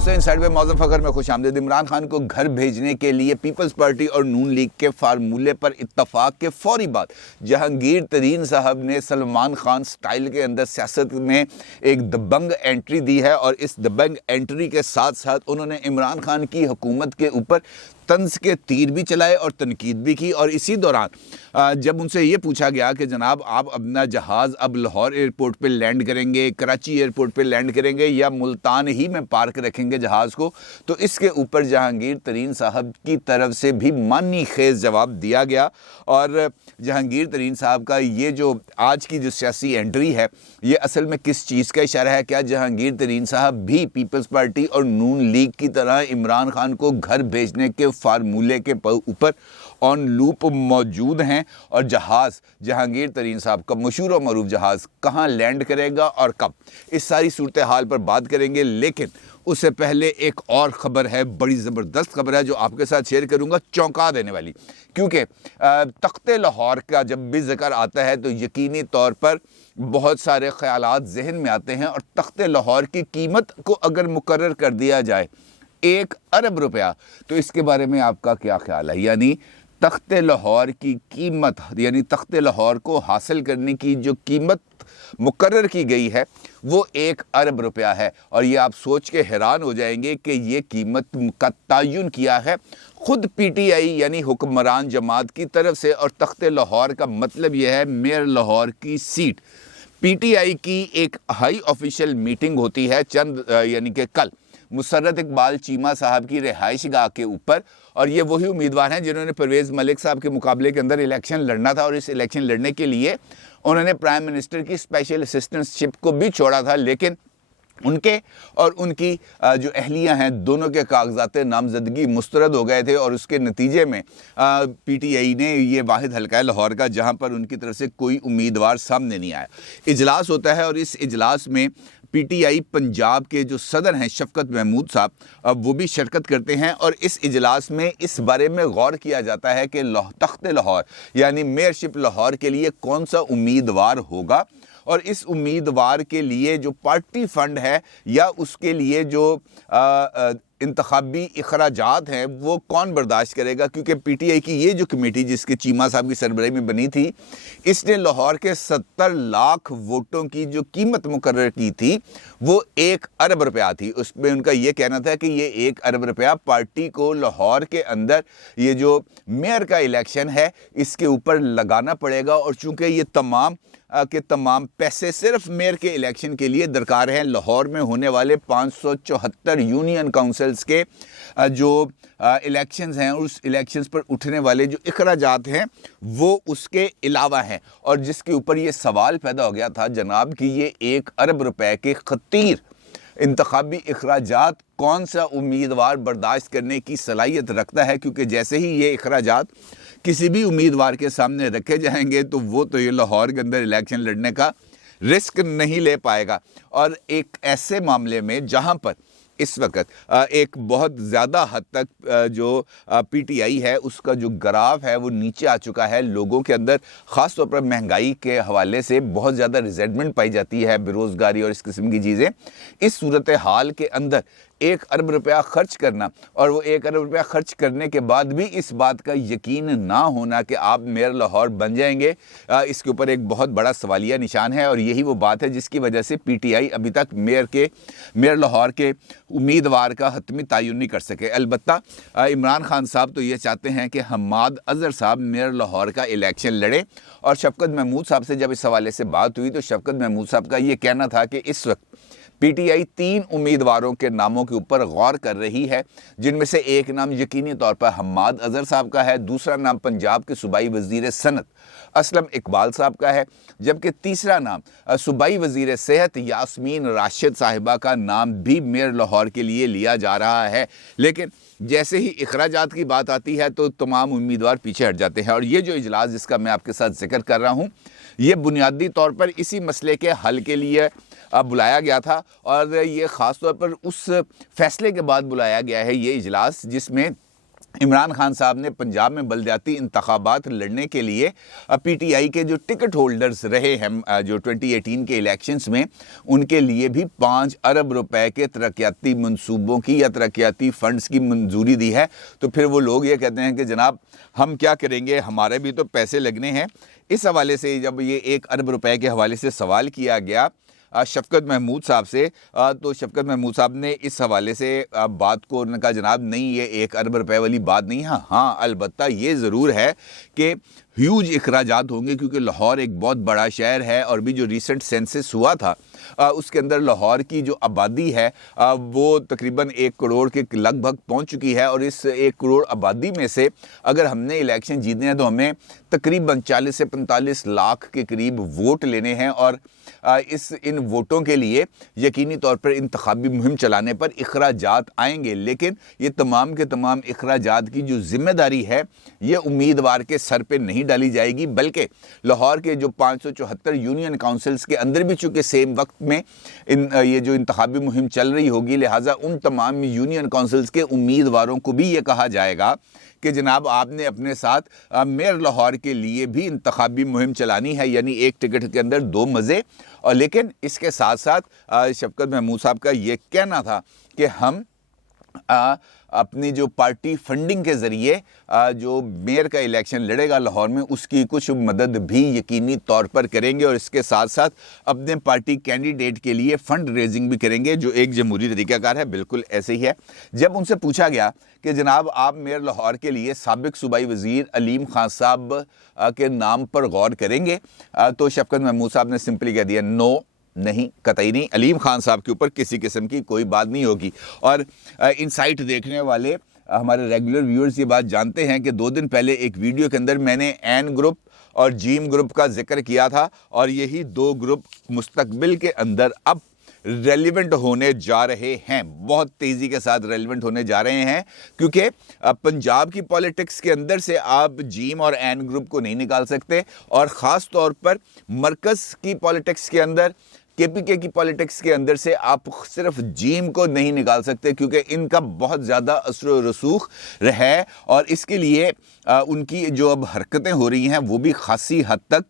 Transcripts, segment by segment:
دوستوں، انسائیڈ پہ معظم فخر میں خوش آمدید۔ عمران خان کو گھر بھیجنے کے لیے پیپلز پارٹی اور نون لیگ کے فارمولے پر اتفاق کے فوری بعد جہانگیر ترین صاحب نے سلمان خان سٹائل کے اندر سیاست میں ایک دبنگ انٹری دی ہے، اور اس دبنگ انٹری کے ساتھ ساتھ انہوں نے عمران خان کی حکومت کے اوپر طنز کے تیر بھی چلائے اور تنقید بھی کی۔ اور اسی دوران جب ان سے یہ پوچھا گیا کہ جناب آپ اپنا جہاز اب لاہور ایئرپورٹ پہ لینڈ کریں گے، کراچی ایئرپورٹ پہ لینڈ کریں گے یا ملتان ہی میں پارک رکھیں گے جہاز کو، تو اس کے اوپر جہانگیر ترین صاحب کی طرف سے بھی معنی خیز جواب دیا گیا۔ اور جہانگیر ترین صاحب کا یہ جو آج کی جو سیاسی انٹری ہے، یہ اصل میں کس چیز کا اشارہ ہے؟ کیا جہانگیر ترین صاحب بھی پیپلز پارٹی اور نون لیگ کی طرح عمران خان کو گھر بھیجنے کے فارمولے کے اوپر آن لوپ موجود ہیں، اور جہاز جہانگیر ترین صاحب کا مشہور و معروف جہاز کہاں لینڈ کرے گا اور کب، اس ساری صورتحال پر بات کریں گے۔ لیکن اس سے پہلے ایک اور خبر ہے، بڑی زبردست خبر ہے جو آپ کے ساتھ شیئر کروں گا، چونکا دینے والی، کیونکہ تخت لاہور کا جب بھی ذکر آتا ہے تو یقینی طور پر بہت سارے خیالات ذہن میں آتے ہیں، اور تخت لاہور کی قیمت کو اگر مقرر کر دیا جائے 1 ارب روپیہ، تو اس کے بارے میں آپ کا کیا خیال ہے؟ یعنی تخت لاہور کی قیمت، یعنی تخت لاہور کو حاصل کرنے کی جو قیمت مقرر کی گئی ہے وہ 1 ارب روپیہ ہے، اور یہ آپ سوچ کے حیران ہو جائیں گے کہ یہ قیمت کا تعین کیا ہے خود پی ٹی آئی یعنی حکمران جماعت کی طرف سے، اور تخت لاہور کا مطلب یہ ہے میئر لاہور کی سیٹ۔ پی ٹی آئی کی ایک ہائی آفیشیل میٹنگ ہوتی ہے یعنی کہ کل مسرت اقبال چیمہ صاحب کی رہائش گاہ کے اوپر، اور یہ وہی امیدوار ہیں جنہوں نے پرویز ملک صاحب کے مقابلے کے اندر الیکشن لڑنا تھا، اور اس الیکشن لڑنے کے لیے انہوں نے پرائم منسٹر کی اسپیشل اسسٹنٹ شپ کو بھی چھوڑا تھا، لیکن ان کے اور ان کی جو اہلیہ ہیں دونوں کے کاغذات نامزدگی مسترد ہو گئے تھے، اور اس کے نتیجے میں پی ٹی آئی نے یہ واحد حلقہ لاہور کا جہاں پر ان کی طرف سے کوئی امیدوار سامنے نہیں آیا، اجلاس ہوتا ہے، اور اس اجلاس میں پی ٹی آئی پنجاب کے جو صدر ہیں شفقت محمود صاحب وہ بھی شرکت کرتے ہیں، اور اس اجلاس میں اس بارے میں غور کیا جاتا ہے کہ تخت لاہور یعنی میئرشپ لاہور کے لیے کون سا امیدوار ہوگا، اور اس امیدوار کے لیے جو پارٹی فنڈ ہے یا اس کے لیے جو انتخابی اخراجات ہیں وہ کون برداشت کرے گا، کیونکہ پی ٹی آئی کی یہ جو کمیٹی جس کے چیمہ صاحب کی سربراہی میں بنی تھی، اس نے لاہور کے 70 لاکھ ووٹوں کی جو قیمت مقرر کی تھی وہ 1 ارب روپیہ تھی۔ اس میں ان کا یہ کہنا تھا کہ یہ 1 ارب روپیہ پارٹی کو لاہور کے اندر یہ جو میئر کا الیکشن ہے اس کے اوپر لگانا پڑے گا، اور چونکہ یہ تمام پیسے صرف میئر کے الیکشن کے لیے درکار ہیں، لاہور میں ہونے والے 574 یونین کونسلز کے جو الیکشنز ہیں، اس الیکشنز پر اٹھنے والے جو اخراجات ہیں وہ اس کے علاوہ ہیں، اور جس کے اوپر یہ سوال پیدا ہو گیا تھا جناب کہ یہ 1 ارب روپے کے خطیر انتخابی اخراجات کون سا امیدوار برداشت کرنے کی صلاحیت رکھتا ہے، کیونکہ جیسے ہی یہ اخراجات کسی بھی امیدوار کے سامنے رکھے جائیں گے تو وہ تو یہ لاہور کے اندر الیکشن لڑنے کا رسک نہیں لے پائے گا۔ اور ایک ایسے معاملے میں جہاں پر اس وقت ایک بہت زیادہ حد تک جو پی ٹی آئی ہے اس کا جو گراف ہے وہ نیچے آ چکا ہے، لوگوں کے اندر خاص طور پر مہنگائی کے حوالے سے بہت زیادہ ریزنٹمنٹ پائی جاتی ہے، بے روزگاری اور اس قسم کی چیزیں، اس صورتحال کے اندر 1 ارب روپیہ خرچ کرنا، اور وہ 1 ارب روپیہ خرچ کرنے کے بعد بھی اس بات کا یقین نہ ہونا کہ آپ میئر لاہور بن جائیں گے، اس کے اوپر ایک بہت بڑا سوالیہ نشان ہے، اور یہی وہ بات ہے جس کی وجہ سے پی ٹی آئی ابھی تک میئر لاہور کے امیدوار کا حتمی تعین نہیں کر سکے۔ البتہ عمران خان صاحب تو یہ چاہتے ہیں کہ حماد اظہر صاحب میئر لاہور کا الیکشن لڑیں، اور شفقت محمود صاحب سے جب اس حوالے سے بات ہوئی تو شفقت محمود صاحب کا یہ کہنا تھا کہ اس وقت پی ٹی آئی 3 امیدواروں کے ناموں کے اوپر غور کر رہی ہے، جن میں سے ایک نام یقینی طور پر حماد اظہر صاحب کا ہے، دوسرا نام پنجاب کے صوبائی وزیر صنعت اسلم اقبال صاحب کا ہے، جبکہ تیسرا نام صوبائی وزیر صحت یاسمین راشد صاحبہ کا نام بھی میئر لاہور کے لیے لیا جا رہا ہے۔ لیکن جیسے ہی اخراجات کی بات آتی ہے تو تمام امیدوار پیچھے ہٹ جاتے ہیں، اور یہ جو اجلاس جس کا میں آپ کے ساتھ ذکر کر رہا ہوں یہ بنیادی طور پر اسی مسئلے کے حل کے لیے بلایا گیا تھا، اور یہ خاص طور پر اس فیصلے کے بعد بلایا گیا ہے یہ اجلاس جس میں عمران خان صاحب نے پنجاب میں بلدیاتی انتخابات لڑنے کے لیے پی ٹی آئی کے جو ٹکٹ ہولڈرز رہے ہیں جو 2018 کے الیکشنز میں، ان کے لیے بھی 5 ارب روپے کے ترقیاتی منصوبوں کی یا ترقیاتی فنڈز کی منظوری دی ہے۔ تو پھر وہ لوگ یہ کہتے ہیں کہ جناب ہم کیا کریں گے، ہمارے بھی تو پیسے لگنے ہیں۔ اس حوالے سے جب یہ 1 ارب روپے کے حوالے سے سوال کیا گیا شفقت محمود صاحب سے، تو شفقت محمود صاحب نے اس حوالے سے بات کو انہوں نے کہا جناب نہیں، یہ 1 ارب روپے والی بات نہیں ہے، ہاں البتہ یہ ضرور ہے کہ ہیوج اخراجات ہوں گے، کیونکہ لاہور ایک بہت بڑا شہر ہے، اور بھی جو ریسنٹ سینسس ہوا تھا اس کے اندر لاہور کی جو آبادی ہے وہ تقریباً 1 کروڑ کے لگ بھگ پہنچ چکی ہے، اور اس 1 کروڑ آبادی میں سے اگر ہم نے الیکشن جیتنے ہیں تو ہمیں تقریباً 40 سے 45 لاکھ کے قریب ووٹ لینے ہیں، اور ان ووٹوں کے لیے یقینی طور پر انتخابی مہم چلانے پر اخراجات آئیں گے، لیکن یہ تمام کے تمام اخراجات کی جو ذمہ داری ہے یہ امیدوار کے سر پہ نہیں ڈالی جائے گی، بلکہ لاہور کے جو 574 یونین کاؤنسلز کے اندر بھی چونکہ سیم وقت میں یہ جو انتخابی مہم چل رہی ہوگی، لہٰذا ان تمام یونین کاؤنسلز کے امیدواروں کو بھی یہ کہا جائے گا کہ جناب آپ نے اپنے ساتھ میئر لاہور کے لیے بھی انتخابی مہم چلانی ہے، یعنی ایک ٹکٹ کے اندر 2 مزے۔ اور لیکن اس کے ساتھ ساتھ شفقت محمود صاحب کا یہ کہنا تھا کہ ہم اپنی جو پارٹی فنڈنگ کے ذریعے جو میئر کا الیکشن لڑے گا لاہور میں اس کی کچھ مدد بھی یقینی طور پر کریں گے، اور اس کے ساتھ ساتھ اپنے پارٹی کینڈیڈیٹ کے لیے فنڈ ریزنگ بھی کریں گے، جو ایک جمہوری طریقہ کار ہے، بالکل ایسے ہی ہے۔ جب ان سے پوچھا گیا کہ جناب آپ میئر لاہور کے لیے سابق صوبائی وزیر علیم خان صاحب کے نام پر غور کریں گے، تو شفقت محمود صاحب نے سمپلی کہہ دیا نو، نہیں، قطعی نہیں، علیم خان صاحب کے اوپر کسی قسم کی کوئی بات نہیں ہوگی۔ اور انسائٹ دیکھنے والے ہمارے ریگولر ویورز یہ بات جانتے ہیں کہ 2 دن پہلے ایک ویڈیو کے اندر میں نے این گروپ اور جیم گروپ کا ذکر کیا تھا، اور یہی 2 گروپ مستقبل کے اندر اب ریلیونٹ ہونے جا رہے ہیں، بہت تیزی کے ساتھ ریلیونٹ ہونے جا رہے ہیں، کیونکہ پنجاب کی پولیٹکس کے اندر سے آپ جیم اور این گروپ کو نہیں نکال سکتے، اور خاص طور پر مرکز کی پولیٹکس کے اندر، کے پی کے کی پولیٹکس کے اندر سے آپ صرف جیم کو نہیں نکال سکتے، کیونکہ ان کا بہت زیادہ اثر و رسوخ ہے، اور اس کے لیے ان کی جو اب حرکتیں ہو رہی ہیں وہ بھی خاصی حد تک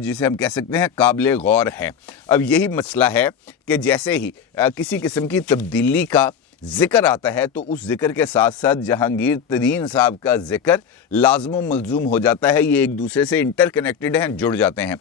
جسے ہم کہہ سکتے ہیں قابل غور ہیں۔ اب یہی مسئلہ ہے کہ جیسے ہی کسی قسم کی تبدیلی کا ذکر آتا ہے تو اس ذکر کے ساتھ ساتھ جہانگیر ترین صاحب کا ذکر لازم و ملزوم ہو جاتا ہے، یہ ایک دوسرے سے انٹر کنیکٹڈ ہیں، جڑ جاتے ہیں۔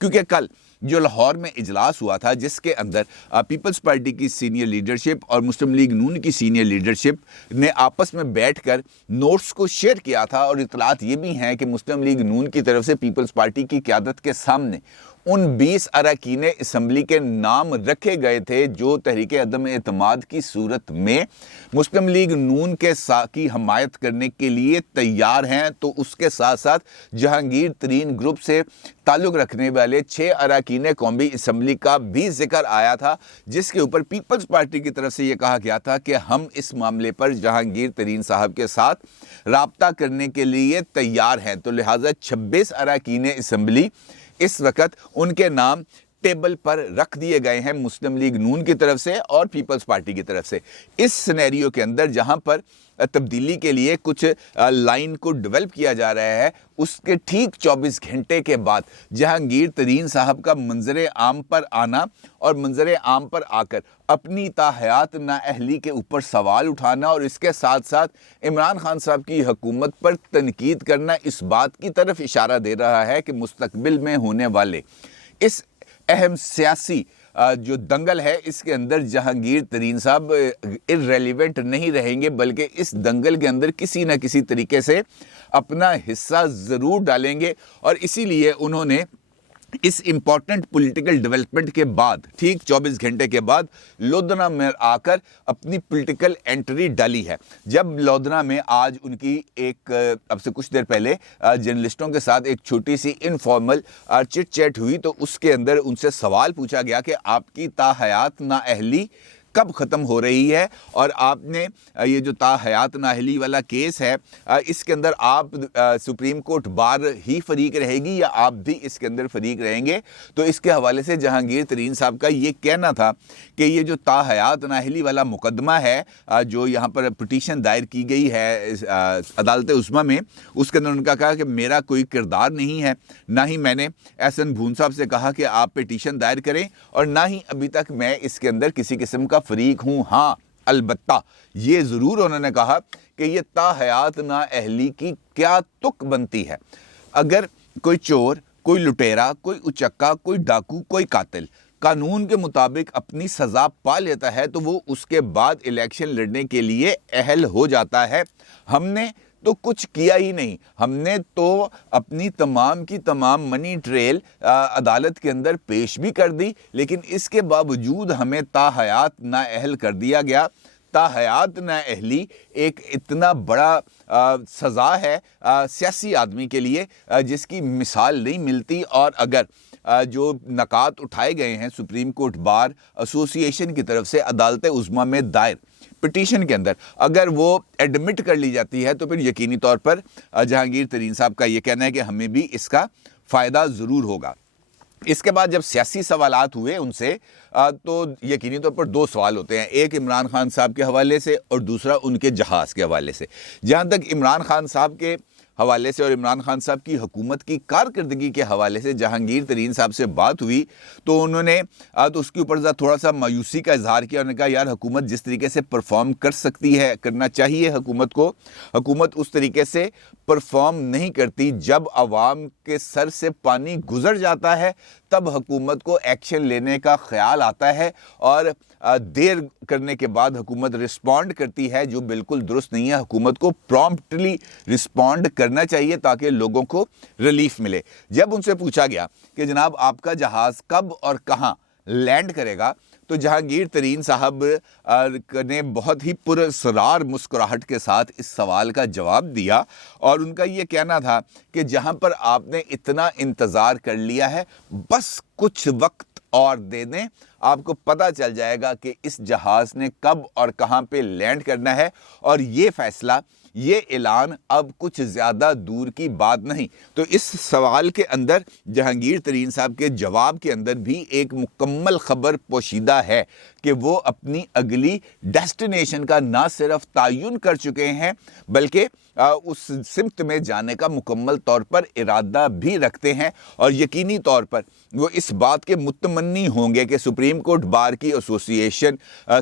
کیونکہ کل جو لاہور میں اجلاس ہوا تھا جس کے اندر پیپلز پارٹی کی سینئر لیڈرشپ اور مسلم لیگ نون کی سینئر لیڈرشپ نے آپس میں بیٹھ کر نوٹس کو شیئر کیا تھا، اور اطلاعات یہ بھی ہیں کہ مسلم لیگ نون کی طرف سے پیپلز پارٹی کی قیادت کے سامنے ان 20 اراکین اسمبلی کے نام رکھے گئے تھے جو تحریک عدم اعتماد کی صورت میں مسلم لیگ نون کی حمایت کرنے کے لیے تیار ہیں۔ تو اس کے ساتھ ساتھ جہانگیر ترین گروپ سے تعلق رکھنے والے 6 اراکین قومی اسمبلی کا بھی ذکر آیا تھا، جس کے اوپر پیپلز پارٹی کی طرف سے یہ کہا گیا تھا کہ ہم اس معاملے پر جہانگیر ترین صاحب کے ساتھ رابطہ کرنے کے لیے تیار ہیں۔ تو لہٰذا 26 اراکین اسمبلی اس وقت ان کے نام ٹیبل پر رکھ دیے گئے ہیں مسلم لیگ نون کی طرف سے اور پیپلز پارٹی کی طرف سے۔ اس سینیریو کے اندر جہاں پر تبدیلی کے لیے کچھ لائن کو ڈیولپ کیا جا رہا ہے، اس کے ٹھیک 24 گھنٹے کے بعد جہانگیر ترین صاحب کا منظر عام پر آنا اور منظر عام پر آ کر اپنی تاحیات نااہلی کے اوپر سوال اٹھانا اور اس کے ساتھ ساتھ عمران خان صاحب کی حکومت پر تنقید کرنا اس بات کی طرف اشارہ دے رہا ہے کہ مستقبل میں ہونے والے اس اہم سیاسی جو دنگل ہے اس کے اندر جہانگیر ترین صاحب irrelevant نہیں رہیں گے، بلکہ اس دنگل کے اندر کسی نہ کسی طریقے سے اپنا حصہ ضرور ڈالیں گے۔ اور اسی لیے انہوں نے اس امپورٹنٹ پولیٹیکل ڈیولپمنٹ کے بعد ٹھیک 24 گھنٹے کے بعد لودھنا میں آ کر اپنی پولیٹیکل انٹری ڈالی ہے۔ جب لودھنا میں آج ان کی ایک اب سے کچھ دیر پہلے جرنلسٹوں کے ساتھ ایک چھوٹی سی انفارمل چٹ چیٹ ہوئی تو اس کے اندر ان سے سوال پوچھا گیا کہ آپ کی تاحیات نااہلی کب ختم ہو رہی ہے، اور آپ نے یہ جو تا حیات نااہلی والا کیس ہے اس کے اندر آپ سپریم کورٹ بار ہی فریق رہے گی یا آپ بھی اس کے اندر فریق رہیں گے؟ تو اس کے حوالے سے جہانگیر ترین صاحب کا یہ کہنا تھا کہ یہ جو تا حیات نااہلی والا مقدمہ ہے جو یہاں پر پٹیشن دائر کی گئی ہے عدالت عظمیٰ میں، اس کے اندر ان کا کہا کہ میرا کوئی کردار نہیں ہے، نہ ہی میں نے احسن بھون صاحب سے کہا کہ آپ پٹیشن دائر کریں، اور نہ ہی ابھی تک میں اس کے اندر کسی قسم کا فریق ہوں۔ ہاں البتہ یہ ضرور انہوں نے کہا کہ یہ تا حیات نااہلی کی کیا تک بنتی ہے، اگر کوئی چور، کوئی لٹیرا، کوئی اچکا، کوئی ڈاکو، کوئی قاتل قانون کے مطابق اپنی سزا پا لیتا ہے تو وہ اس کے بعد الیکشن لڑنے کے لیے اہل ہو جاتا ہے۔ ہم نے تو کچھ کیا ہی نہیں، ہم نے تو اپنی تمام کی تمام منی ٹریل عدالت کے اندر پیش بھی کر دی، لیکن اس کے باوجود ہمیں تا حیات نااہل کر دیا گیا۔ تا حیات نااہلی ایک اتنا بڑا سزا ہے سیاسی آدمی کے لیے جس کی مثال نہیں ملتی، اور اگر جو نکات اٹھائے گئے ہیں سپریم کورٹ بار ایسوسی ایشن کی طرف سے عدالت عظمیٰ میں دائر پٹیشن کے اندر اگر وہ ایڈمٹ کر لی جاتی ہے تو پھر یقینی طور پر جہانگیر ترین صاحب کا یہ کہنا ہے کہ ہمیں بھی اس کا فائدہ ضرور ہوگا۔ اس کے بعد جب سیاسی سوالات ہوئے ان سے تو یقینی طور پر دو سوال ہوتے ہیں، ایک عمران خان صاحب کے حوالے سے اور دوسرا ان کے جہاز کے حوالے سے۔ جہاں تک عمران خان صاحب کے حوالے سے اور عمران خان صاحب کی حکومت کی کارکردگی کے حوالے سے جہانگیر ترین صاحب سے بات ہوئی تو انہوں نے تو اس کے اوپر تھوڑا سا مایوسی کا اظہار کیا۔ انہوں نے کہا یار حکومت جس طریقے سے پرفارم کر سکتی ہے، کرنا چاہیے حکومت کو، حکومت اس طریقے سے پرفارم نہیں کرتی۔ جب عوام کے سر سے پانی گزر جاتا ہے تب حکومت کو ایکشن لینے کا خیال آتا ہے، اور دیر کرنے کے بعد حکومت رسپونڈ کرتی ہے، جو بالکل درست نہیں ہے۔ حکومت کو پرومپٹلی رسپونڈ کرنا چاہیے تاکہ لوگوں کو ریلیف ملے۔ جب ان سے پوچھا گیا کہ جناب آپ کا جہاز کب اور کہاں لینڈ کرے گا تو جہانگیر ترین صاحب نے بہت ہی پراسرار مسکراہٹ کے ساتھ اس سوال کا جواب دیا، اور ان کا یہ کہنا تھا کہ جہاں پر آپ نے اتنا انتظار کر لیا ہے بس کچھ وقت اور دے دیں، آپ کو پتہ چل جائے گا کہ اس جہاز نے کب اور کہاں پہ لینڈ کرنا ہے، اور یہ فیصلہ، یہ اعلان اب کچھ زیادہ دور کی بات نہیں۔ تو اس سوال کے اندر جہانگیر ترین صاحب کے جواب کے اندر بھی ایک مکمل خبر پوشیدہ ہے کہ وہ اپنی اگلی ڈیسٹینیشن کا نہ صرف تعین کر چکے ہیں بلکہ اس سمت میں جانے کا مکمل طور پر ارادہ بھی رکھتے ہیں، اور یقینی طور پر وہ اس بات کے متمنی ہوں گے کہ سپریم کورٹ بار کی ایسوسی ایشن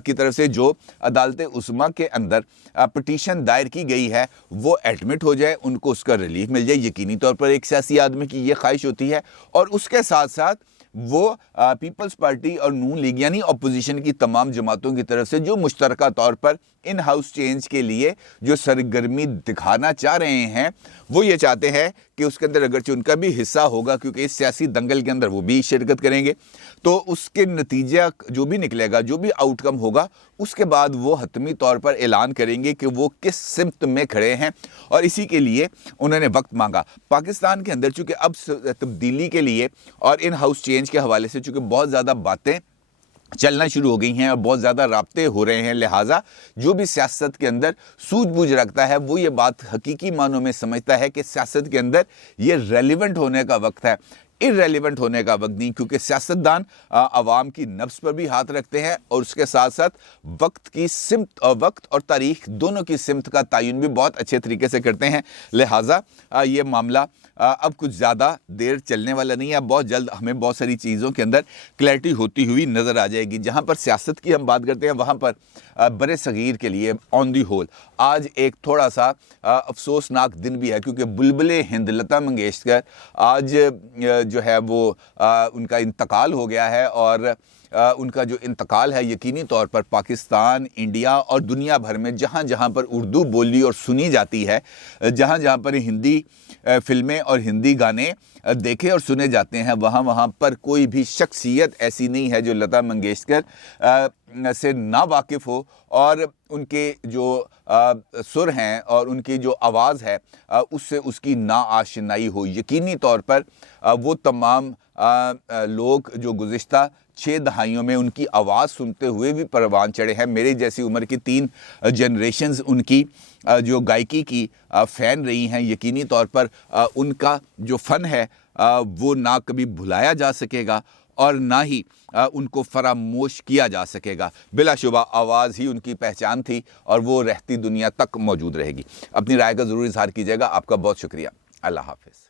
کی طرف سے جو عدالت عظمیٰ کے اندر پٹیشن دائر کی گئی ہے وہ ایڈمٹ ہو جائے، ان کو اس کا ریلیف مل جائے۔ یقینی طور پر ایک سیاسی آدمی کی یہ خواہش ہوتی ہے، اور اس کے ساتھ ساتھ وہ پیپلز پارٹی اور نون لیگ یعنی اپوزیشن کی تمام جماعتوں کی طرف سے جو مشترکہ طور پر ان ہاؤس چینج کے لیے جو سرگرمی دکھانا چاہ رہے ہیں، وہ یہ چاہتے ہیں کہ اس کے اندر اگرچہ ان کا بھی حصہ ہوگا کیونکہ اس سیاسی دنگل کے اندر وہ بھی شرکت کریں گے، تو اس کے نتیجہ جو بھی نکلے گا، جو بھی آؤٹ کم ہوگا، اس کے بعد وہ حتمی طور پر اعلان کریں گے کہ وہ کس سمت میں کھڑے ہیں، اور اسی کے لیے انہوں نے وقت مانگا۔ پاکستان کے اندر چونکہ اب تبدیلی کے لیے اور ان ہاؤس چینج کے حوالے سے چونکہ بہت زیادہ باتیں چلنا شروع ہو گئی ہیں اور بہت زیادہ رابطے ہو رہے ہیں، لہٰذا جو بھی سیاست کے اندر سوجھ بوجھ رکھتا ہے وہ یہ بات حقیقی معنوں میں سمجھتا ہے کہ سیاست کے اندر یہ ریلیونٹ ہونے کا وقت ہے، irrelevant ہونے کا وقت نہیں، کیونکہ سیاستدان عوام کی نبض پر بھی ہاتھ رکھتے ہیں اور اس کے ساتھ ساتھ وقت کی سمت اور وقت اور تاریخ دونوں کی سمت کا تعین بھی بہت اچھے طریقے سے کرتے ہیں، لہٰذا یہ معاملہ اب کچھ زیادہ دیر چلنے والا نہیں ہے۔ بہت جلد ہمیں بہت ساری چیزوں کے اندر کلیئرٹی ہوتی ہوئی نظر آ جائے گی۔ جہاں پر سیاست کی ہم بات کرتے ہیں وہاں پر برے صغیر کے لیے آن دی ہول آج ایک تھوڑا سا افسوسناک دن بھی ہے، کیونکہ بلبل ہند لتا منگیشکر آج جو ہے وہ ان کا انتقال ہو گیا ہے، اور ان کا جو انتقال ہے یقینی طور پر پاکستان، انڈیا اور دنیا بھر میں جہاں جہاں پر اردو بولی اور سنی جاتی ہے، جہاں جہاں پر ہندی فلمیں اور ہندی گانے دیکھے اور سنے جاتے ہیں، وہاں وہاں پر کوئی بھی شخصیت ایسی نہیں ہے جو لتا منگیشکر سے نا واقف ہو اور ان کے جو سر ہیں اور ان کی جو آواز ہے اس سے اس کی نا آشنائی ہو. یقینی طور پر وہ تمام لوگ جو گزشتہ 6 دہائیوں میں ان کی آواز سنتے ہوئے بھی پروان چڑھے ہیں. میرے جیسی عمر کی 3 جنریشنز ان کی جو گائیکی کی فین رہی ہیں. یقینی طور پر ان کا جو فن ہے وہ نہ کبھی بھلایا جا سکے گا اور نہ ہی ان کو فراموش کیا جا سکے گا. بلا شبہ آواز ہی ان کی پہچان تھی اور وہ رہتی دنیا تک موجود رہے گی. اپنی رائے کا ضرور اظہار کیجیے گا. آپ کا بہت شکریہ. اللہ حافظ.